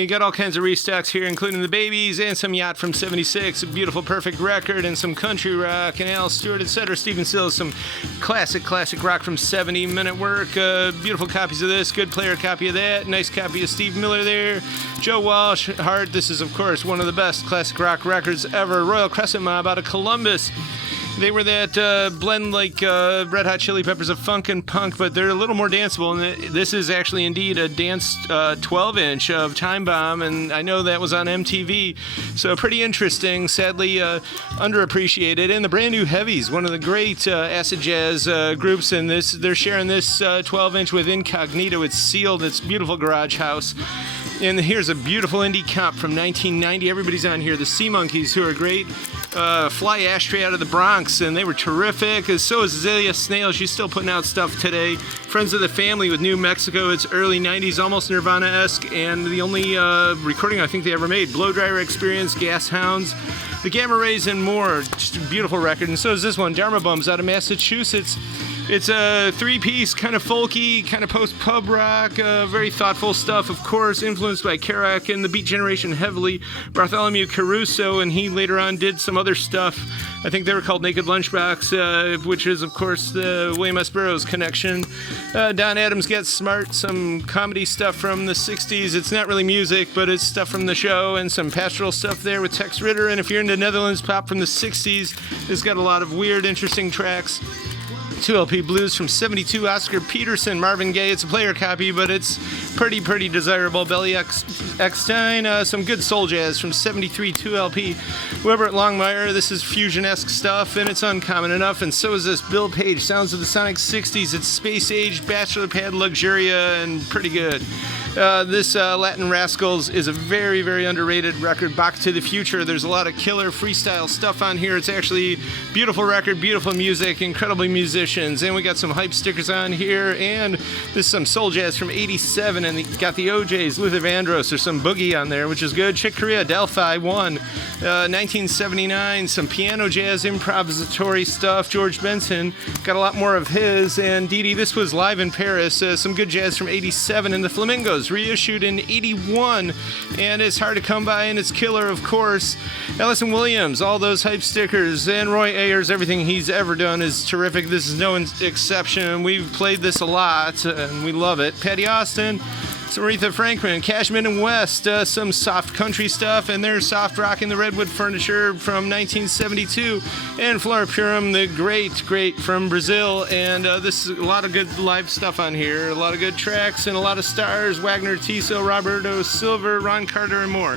You got all kinds of restocks here, including the Babies and some Yacht from '76, a beautiful, perfect record, and some country rock, and Al Stewart, etc. Stephen Stills, some classic rock from '70. Men at Work, beautiful copies of this, good player copy of that, nice copy of Steve Miller there. Joe Walsh, Heart, this is, of course, one of the best classic rock records ever. Royal Crescent Mob out of Columbus. They were that blend like Red Hot Chili Peppers of funk and punk, but they're a little more danceable. And this is actually indeed a dance 12-inch of Time Bomb, and I know that was on MTV, so pretty interesting. Sadly underappreciated. And the Brand New Heavies, one of the great acid jazz groups, and they're sharing this 12-inch with Incognito. It's sealed. It's beautiful garage house. And here's a beautiful indie comp from 1990. Everybody's on here. The Sea Monkeys, who are great. Fly Ashtray out of the Bronx, and they were terrific. So is Azalea Snail. She's still putting out stuff today. Friends of the Family with New Mexico. It's early 90s, almost Nirvana-esque, and the only recording I think they ever made. Blow Dryer Experience, Gas Hounds, the Gamma Rays, and more. Just a beautiful record. And so is this one, Dharma Bombs out of Massachusetts. It's a three-piece, kind of folky, kind of post-pub rock, very thoughtful stuff, of course, influenced by Kerouac and the Beat Generation heavily. Bartholomew Caruso, and he later on did some other stuff. I think they were called Naked Lunchbox, which is, of course, the William S. Burroughs connection. Don Adams Gets Smart, some comedy stuff from the 60s. It's not really music, but it's stuff from the show, and some pastoral stuff there with Tex Ritter. And if you're into Netherlands pop from the 60s, it's got a lot of weird, interesting tracks. 2LP Blues from '72, Oscar Peterson, Marvin Gaye. It's a player copy, but it's pretty desirable. Belly Eckstein, some good soul jazz from '73, 2LP. Weber at Longmire, this is fusion-esque stuff, and it's uncommon enough, and so is this. Bill Page, Sounds of the Sonic 60s. It's space-age, bachelor pad luxuria, and pretty good. This Latin Rascals is a very underrated record. Back to the Future. There's a lot of killer freestyle stuff on here. It's actually beautiful record, beautiful music, incredibly musicians. And we got some hype stickers on here, and this is some soul jazz from '87, and got the OJs, Luther Vandross. There's some boogie on there, which is good. Chick Corea, Delphi 1, 1979, some piano jazz improvisatory stuff. George Benson, got a lot more of his. And Dee Dee, this was live in Paris. Some good jazz from '87, and the Flamingos, reissued in '81, and it's hard to come by, and it's killer, of course. Allison Williams, all those hype stickers, and Roy Ayers, everything he's ever done is terrific. This is no exception. We've played this a lot, and we love it. Patty Austin, some Aretha Franklin, Cashman and West, some soft country stuff, and there's soft rock in the Redwood Furniture from 1972, and Flora Purim, the great from Brazil. And this is a lot of good live stuff on here, a lot of good tracks, and a lot of stars. Wagner Tiso, Roberto Silver, Ron Carter, and more.